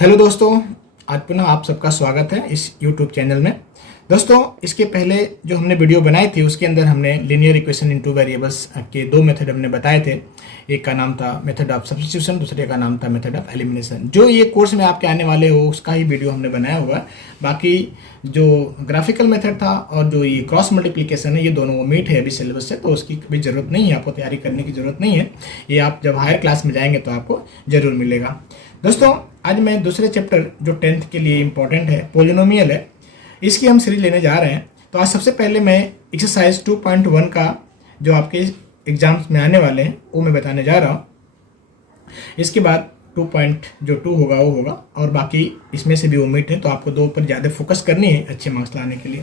Hello दोस्तों, आज पुनः आप सबका स्वागत है इस YouTube चैनल में। दोस्तों, इसके पहले जो हमने वीडियो बनाई थी उसके अंदर हमने लीनियर इक्वेशन इनटू वेरिएबल्स के दो मेथड हमने बताए थे। एक का नाम था मेथड ऑफ सब्स्टिट्यूशन, दूसरे का नाम था मेथड ऑफ एलिमिनेशन। जो ये कोर्स में आपके आने वाले हो उसका ही वीडियो हमने बनाया हुआ है। बाकी जो ग्राफिकल मेथड था और जो ये क्रॉस मल्टीप्लिकेशन है, ये दोनों ओमिट है अभी सिलेबस से, तो उसकी कभी ज़रूरत नहीं है, आपको तैयारी करने की ज़रूरत नहीं है। ये आप जब हायर क्लास में जाएंगे तो आपको ज़रूर मिलेगा। दोस्तों, आज मैं दूसरे चैप्टर जो 10th के लिए इम्पॉर्टेंट है, पोलिनोमियल है, इसकी हम सीरीज लेने जा रहे हैं। तो आज सबसे पहले मैं एक्सरसाइज 2.1 का जो आपके एग्जाम्स में आने वाले हैं वो मैं बताने जा रहा हूँ। इसके बाद 2.2 होगा वो होगा, और बाकी इसमें से भी ओमिट है, तो आपको दो पर ज़्यादा फोकस करनी है अच्छे मार्क्स लाने के लिए।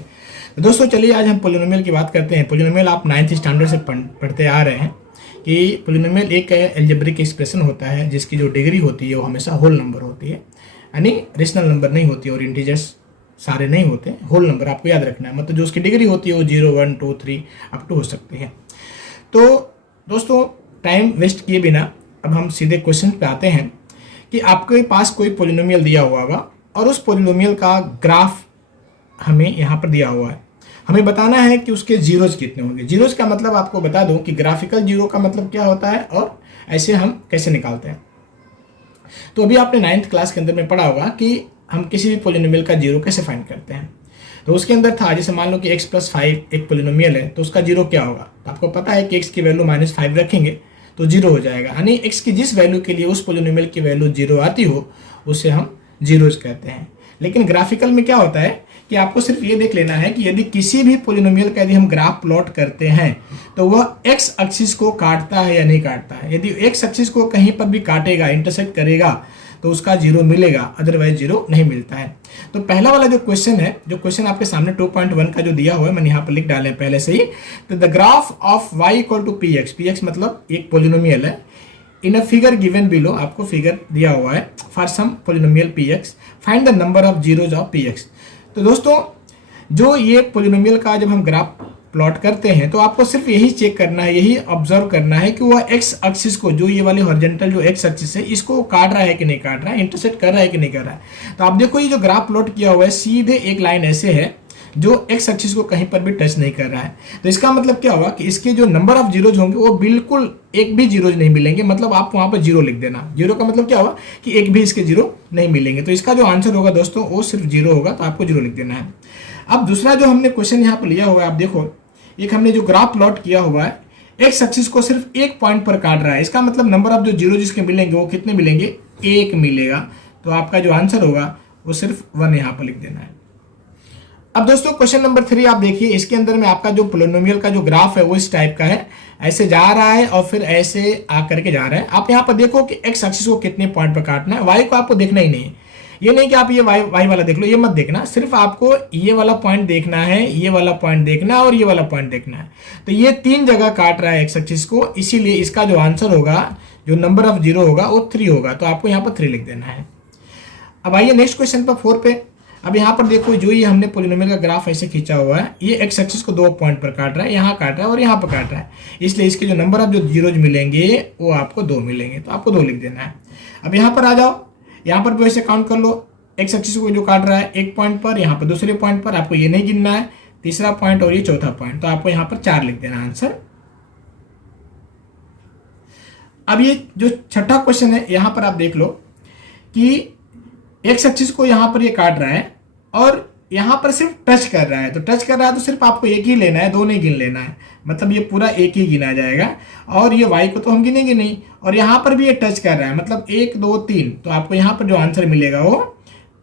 तो दोस्तों चलिए आज हम पोलिनोमियल की बात करते हैं। पोलिनोमियल आप 9th स्टैंडर्ड से पढ़ते आ रहे हैं कि पोलिनोमियल एक एल्जेब्रिक एक्सप्रेशन होता है जिसकी जो डिग्री होती है वो हमेशा होल नंबर होती है, यानी रेशनल नंबर नहीं होती और इंटीजर्स सारे नहीं होते, होल नंबर आपको याद रखना है। मतलब जो उसकी डिग्री होती है वो 0, 1, 2, 3 अप टू हो सकती है। तो दोस्तों टाइम वेस्ट किए बिना अब हम सीधे क्वेश्चन पे आते हैं कि आपके पास कोई पोलिनोमियल दिया हुआ होगा और उस पोलिनोमियल का ग्राफ हमें यहाँ पर दिया हुआ है। हमें बताना है कि उसके जीरोज कितने होंगे। जीरोज का मतलब आपको बता दूं कि ग्राफिकल जीरो का मतलब क्या होता है और ऐसे हम कैसे निकालते हैं। तो अभी आपने 9th क्लास के अंदर में पढ़ा होगा कि हम किसी भी पोलिनोमियल का जीरो कैसे फाइंड करते हैं। तो उसके अंदर था, जैसे मान लो कि x + 5 एक पोलिनोमियल है, तो उसका जीरो क्या होगा। तो आपको पता है कि x की वैल्यू -5 रखेंगे तो जीरो हो जाएगा, यानी x की जिस वैल्यू के लिए उस पोलिनोमियल की वैल्यू जीरो आती हो उसे हम जीरोज कहते हैं। लेकिन ग्राफिकल में क्या होता है कि आपको सिर्फ ये देख लेना है कि यदि किसी भी पोलिनोमियल का यदि हम ग्राफ प्लॉट करते हैं तो वह x एक्सिस को काटता है या नहीं काटता है। यदि x एक्सिस को कहीं पर भी काटेगा, इंटरसेक्ट करेगा, तो उसका जीरो मिलेगा, अदरवाइज जीरो नहीं मिलता है। तो पहला वाला जो क्वेश्चन है, जो क्वेश्चन आपके सामने 2.1 का जो दिया हुआ है, मैंने यहाँ पर लिख डाले हैं पहले से ही। तो the graph of y = px, px मतलब एक पोलिनोमियल है, in a figure given below, आपको फिगर दिया हुआ है, for some polynomial px find the number of zeros of px। तो दोस्तों जो ये पोलिनोमियल का जब हम ग्राफ प्लॉट करते हैं तो आपको सिर्फ यही चेक करना है, यही ऑब्जर्व करना है कि वह x एक्सिस को, जो ये वाले हॉरिजॉन्टल जो x एक्सिस है, इसको काट रहा है कि नहीं काट रहा है, इंटरसेक्ट कर रहा है कि नहीं कर रहा है। तो आप देखो ये जो ग्राफ प्लॉट किया हुआ है, सीधे एक लाइन ऐसे है जो x एक्सिस को कहीं पर भी टच नहीं कर रहा है। तो इसका मतलब क्या होगा कि इसके जो नंबर ऑफ जीरोज होंगे वो बिल्कुल एक भी जीरोज नहीं मिलेंगे। मतलब आप वहां पर जीरो लिख देना। जीरो का मतलब क्या होगा कि एक भी इसके जीरो नहीं मिलेंगे। तो इसका जो आंसर होगा दोस्तों वो सिर्फ जीरो होगा, तो आपको जीरो लिख देना है। अब दूसरा जो हमने क्वेश्चन यहाँ पर लिया हुआ है, आप देखो एक हमने जो ग्राफ प्लॉट किया हुआ है, एक्स एक्सिस को सिर्फ एक पॉइंट पर काट रहा है। इसका मतलब नंबर ऑफ जो जीरो जिसके मिलेंगे वो कितने मिलेंगे, एक मिलेगा। तो आपका जो आंसर होगा वो सिर्फ 1 यहाँ पर लिख देना है। अब दोस्तों क्वेश्चन नंबर 3 आप देखिए, इसके अंदर में आपका जो पोलिनोमियल का जो ग्राफ है वो इस टाइप का है, ऐसे जा रहा है और फिर ऐसे आकर के जा रहा है। आप यहाँ पर देखो कि एक्स एक्सिस को कितने पॉइंट पर काटना है, वाई को आपको देखना ही नहीं है। ये नहीं कि आप ये वाई वाला देख लो, ये मत देखना, सिर्फ आपको ये वाला पॉइंट देखना है, ये वाला पॉइंट देखना है और ये वाला पॉइंट देखना है। तो ये 3 जगह काट रहा है एक्स एक्सिस को, इसीलिए इसका जो आंसर होगा, जो नंबर ऑफ जीरो होगा वो 3 होगा। तो आपको यहाँ पर 3 लिख देना है। अब आइए नेक्स्ट क्वेश्चन पर 4 पे। अब यहाँ पर देखो जो ये हमने पोलिनोमियल का ग्राफ ऐसे खींचा हुआ है, ये एक्स एक्सिस को 2 पॉइंट पर काट रहा है, यहाँ काट रहा है और यहाँ पर काट रहा है, इसलिए इसके जो नंबर ऑफ जो जीरोज मिलेंगे वो आपको 2 मिलेंगे। तो आपको 2 लिख देना है। अब यहाँ पर आ जाओ, यहाँ पर भी वैसे काउंट कर लो, एक्स एक्सिस को जो काट रहा है एक पॉइंट पर, यहाँ पर दूसरे पॉइंट पर, आपको ये नहीं गिनना है, तीसरा पॉइंट और ये चौथा पॉइंट, तो आपको यहाँ पर 4 लिख देना आंसर। अब ये जो छठा क्वेश्चन है, यहाँ पर आप देख लो कि एक्स एक्सिस को यहाँ पर ये काट रहा है और यहाँ पर सिर्फ टच कर रहा है। तो टच कर रहा है तो सिर्फ आपको एक ही लेना है, 2 नहीं गिन लेना है, मतलब ये पूरा एक ही गिना जाएगा। और ये y को तो हम गिनेंगे नहीं, और यहाँ पर भी ये टच कर रहा है, मतलब 1, 2, 3, तो आपको यहाँ पर जो आंसर मिलेगा वो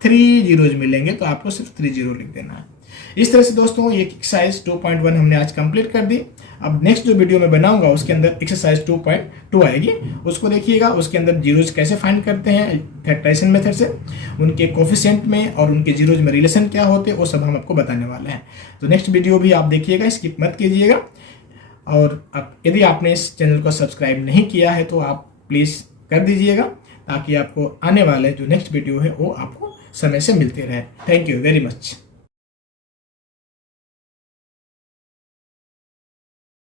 3 जीरोज मिलेंगे। तो आपको सिर्फ 3 जीरो लिख देना है। इस तरह से दोस्तों ये एक्सरसाइज 2.1 हमने आज कंप्लीट कर दी। अब नेक्स्ट जो वीडियो मैं बनाऊंगा उसके अंदर एक्सरसाइज 2.2 आएगी, उसको देखिएगा। उसके अंदर जीरोज कैसे फाइंड करते हैं फैक्टराइजेशन मेथड से, उनके कोफिशिएंट में और उनके जीरोज में रिलेशन क्या होते हैं, वो सब हम आपको बताने वाले हैं। तो नेक्स्ट वीडियो भी आप देखिएगा, स्किप मत कीजिएगा। और यदि आपने इस चैनल को सब्सक्राइब नहीं किया है तो आप प्लीज़ कर दीजिएगा, ताकि आपको आने वाले जो नेक्स्ट वीडियो है वो आपको समय से मिलते रहे। Thank you very much.